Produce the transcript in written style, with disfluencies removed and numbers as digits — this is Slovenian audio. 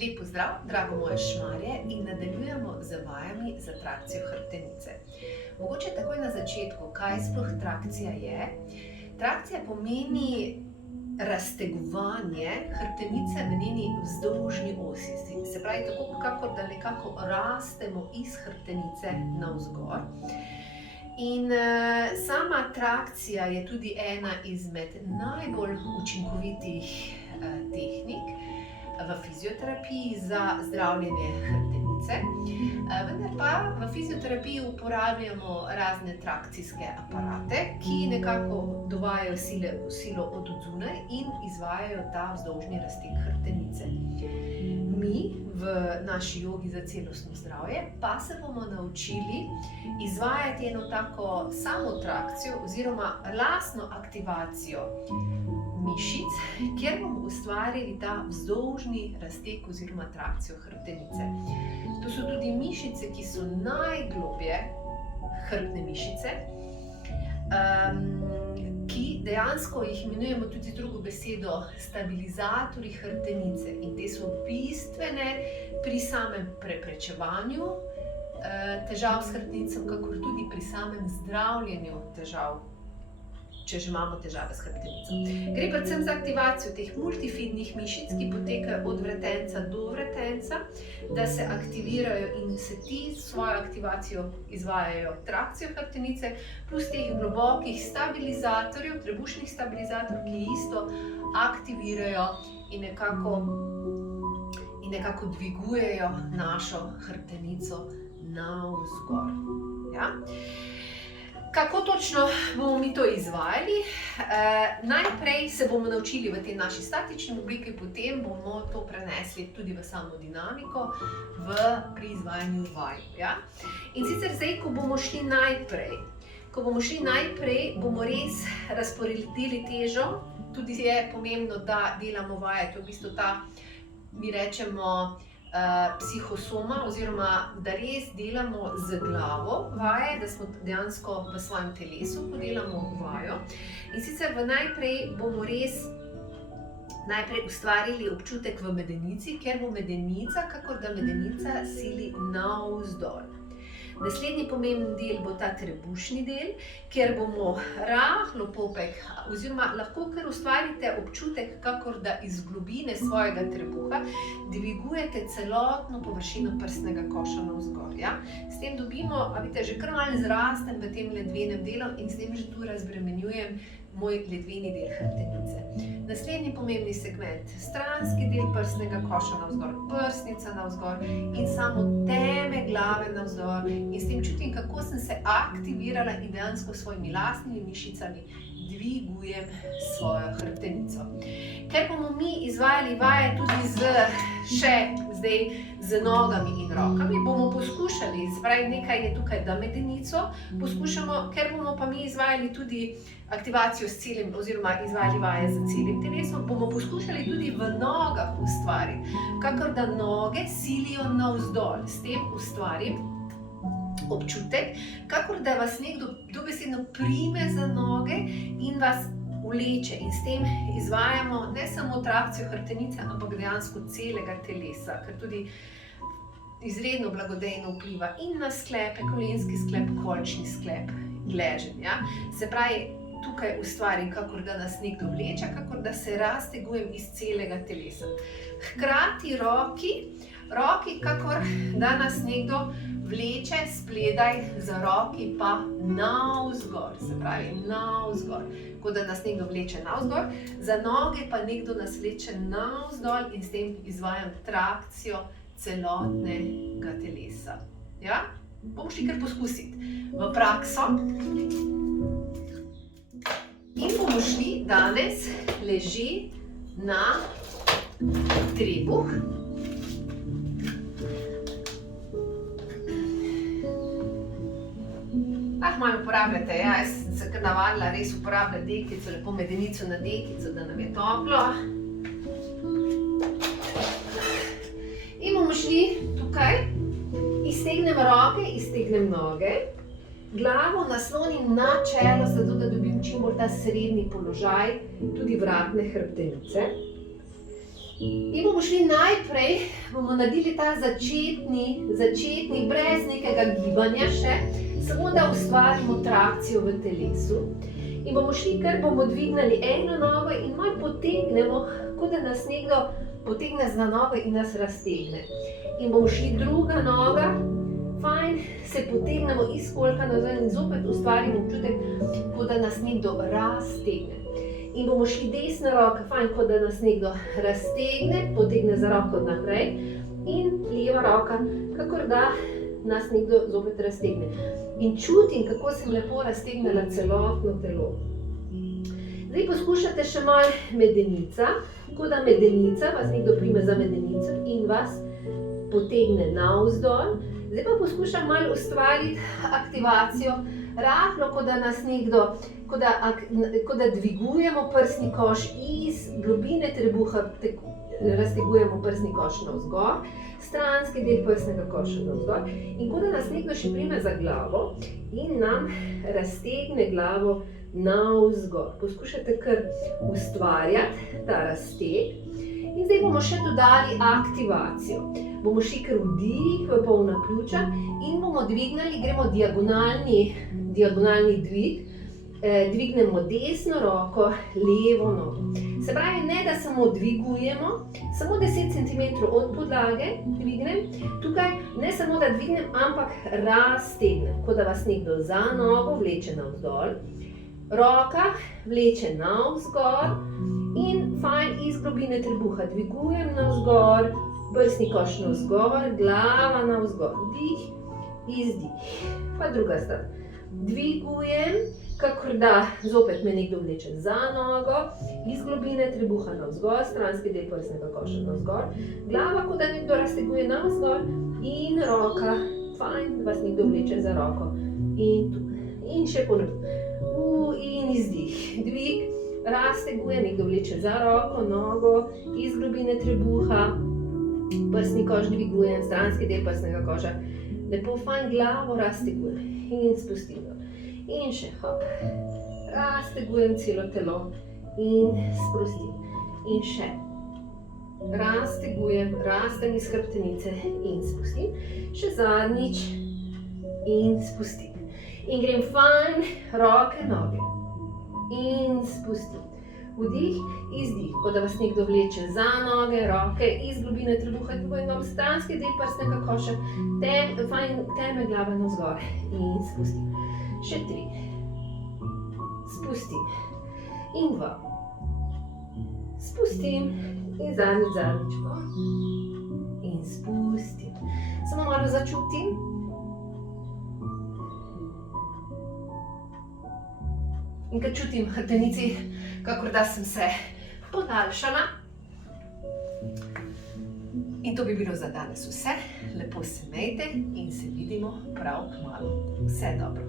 Lep pozdrav, drago moje šmarje, in nadaljujemo z vajami za trakcijo hrbtenice. Mogoče takoj na začetku, kaj sploh trakcija je? Trakcija pomeni raztegovanje hrbtenice v njeni vzdolžni osi. Se pravi, tako kakor da nekako rastemo iz hrbtenice navzgor. In sama trakcija je tudi ena izmed najbolj učinkovitih tehnik v fizioterapiji za zdravljenje hrbtenice. Vendar pa v fizioterapiji uporabljamo razne trakcijske aparate, ki nekako dovajajo silo od odzunaj in izvajajo ta vzdolžni razteg hrbtenice. Mi v naši jogi za celostno zdravje pa se bomo naučili izvajati eno tako samotrakcijo oziroma lastno aktivacijo mišic, kjer bomo ustvarili ta vzdolžni razteg oziroma trakcijo hrbtenice. To so tudi mišice, ki so najgloblje hrbtne mišice, ki dejansko jih imenujemo tudi z drugo besedo stabilizatorji hrbtenice, in te so bistvene pri samem preprečevanju težav s hrbtenico, kakor tudi pri samem zdravljenju težav, če že imamo težave s hrbtenico. Gre predvsem za aktivacijo teh multifidnih mišic, ki potekajo od vretenca do vretenca, da se aktivirajo in se ti s svojo aktivacijo izvajajo trakcijo hrbtenice, plus teh globokih stabilizatorjev, trebušnih stabilizatorjev, ki isto aktivirajo in nekako dvigujejo našo hrbtenico navzgor. Ja? Kako točno bomo mi to izvajali? Najprej se bomo naučili v tej naši statični obliki, potem bomo to prenesli tudi v samo dinamiko pri izvajanju vaj. Ja? In sicer zdaj, ko bomo šli najprej, bomo res razporedili težo. Tudi je pomembno, da delamo vaje, to je v bistvu ta, mi rečemo, psihosoma, oziroma da res delamo z glavo vaje, da smo dejansko v svojem telesu, ko delamo vajo. In sicer najprej bomo res ustvarili občutek v medenici, ker bo medenica, kakor da medenica sili navzdol. Naslednji pomemben del bo ta trebušni del, kjer bomo rahlo popek, oziroma lahko kar ustvarite občutek, kakor da iz globine svojega trebuha dvigujete celotno površino prsnega koša navzgor. Ja? S tem dobimo, vidite, že kar malo zrastem v tem ledvenem delu in s tem že tu razbremenjujem moj ledveni del hrbtenice. Naslednji pomembni segment, stranski del prsnega koša navzgor, prsnica navzgor in samo teme glave navzgor, in s tem čutim, kako sem se aktivirala in dejansko s svojimi lastnimi mišicami dvigujem svojo hrbtenico. Ker bomo mi izvajali vaje tudi z nogami in rokami, bomo poskušali, nekaj je tukaj, da medenico poskušamo, ker bomo pa mi izvajali tudi aktivacijo s celim, oziroma izvajali vaje z celim telesom, bomo poskušali tudi v nogah ustvariti, kakor da noge silijo navzdol. S tem ustvarim občutek, kakor da vas nekdo dobesedno prime za noge in vas vleče, in s tem izvajamo ne samo trakcijo hrbtenice, ampak dejansko celega telesa, ker tudi izredno blagodejno vpliva in na sklepe, kolenski sklep, kolčni sklep, gleženj. Ja? Se pravi, tukaj ustvarim, kakor da nas nekdo vleče, kakor da se raztegujem iz celega telesa. Hkrati roki, kakor da nas nekdo vleče spredaj, za roki pa navzgor, se pravi navzgor, kot da nas nekdo vleče navzgor, za noge pa nekdo nas vleče navzdol, in s tem izvajam trakcijo celotnega telesa. Ja? Bomo šli kar poskusiti v prakso. In bomo šli danes leži na trebuh. Malo uporabljate, jaz sem se kar navadila res uporabljati dekico, lepo medenico na dekico, da nam je toplo. In bomo šli tukaj, iztegnem roke, iztegnem noge, glavo naslonim na čelo, zato da dobim čim bolj ta srednji položaj, tudi vratne hrbtenice. In bomo šli najprej, bomo naredili ta začetni brez nekega gibanja še, samo da ustvarimo trakcijo v telesu. In bomo šli, ker bomo dvignili eno nogo in malo potegnemo, kot da nas nekdo potegne za nogo in nas raztegne. In bomo šli druga noga, fajn, se potegnemo iz kolka nazaj in zopet ustvarimo občutek, kot da nas nekdo raztegne. In bomo šli desna roka, fajn, kot da nas nekdo raztegne, potegne za roko naprej in leva roka, kakor da nas nekdo zopet raztegne. In čutim, kako sem lepo raztegnila celotno telo. Zdaj poskušate še malo medenica, kot da medenica, vas nekdo prime za medenico in vas potegne navzdol. Zdaj pa poskušam malo ustvariti aktivacijo, rahlo, kot da nas nekdo, kot da dvigujemo prsni koš iz globine trebuha, raztegujemo prsni koš navzgor, stranski del prsnega koša navzgor in kot da nas nekdo še prime za glavo in nam raztegne glavo navzgor. Poskušajte kar ustvarjati ta razteg. In zdaj bomo še dodali aktivacijo. Bomo šli kar vdih v polna pljuča in bomo dvignili, gremo diagonalni dvig. Dvignemo desno roko, levo nogo. Se pravi, ne da samo dvigujemo, samo 10 cm od podlage dvignem. Tukaj ne samo da dvignem, ampak raztegnem, kot da vas nekdo za nogo vleče navzdol. Roka vleče navzgor in fajn iz globine trebuha dvigujem navzgor, prsni koš navzgor, glava navzgor. Vdih, izdih. Pa druga stran. Dvigujem, kakor da zopet me nekdo vleče za nogo, iz globine trebuha navzgor, stranski del prsnega koša navzgor, glava, kot da nekdo razteguje navzgor in roka, fajn, vas nekdo vleče za roko in tukaj. In še ponovno. In izdih. Dvig, razteguje, nekdo vleče za roko, nogo, iz globine trebuha, prsni koš dvigujem, stranski del prsnega koša. Lepo fajn glavo raztegujem in spustim. In še hop, raztegujem celo telo in sprostim. In še raztegujem, rastem iz hrbtenice in spustim. Še zadnjič in spustim. In grem fajn, roke, noge in spustim. Vdih, izdih, kot da vas nekdo vleče za noge, roke, iz globine trebuha, dvigujem vam stranski del prsnega koša, fajn temelj glave navzgor in spustim. Še 3. Spustim. In 2. Spustim. In zadnjič. In spustim. Samo malo začutim. In kad čutim v hrbtenici, kakor da sem se podaljšala. In to bi bilo za danes vse. Lepo se imejte in se vidimo prav kmalu. Vse dobro.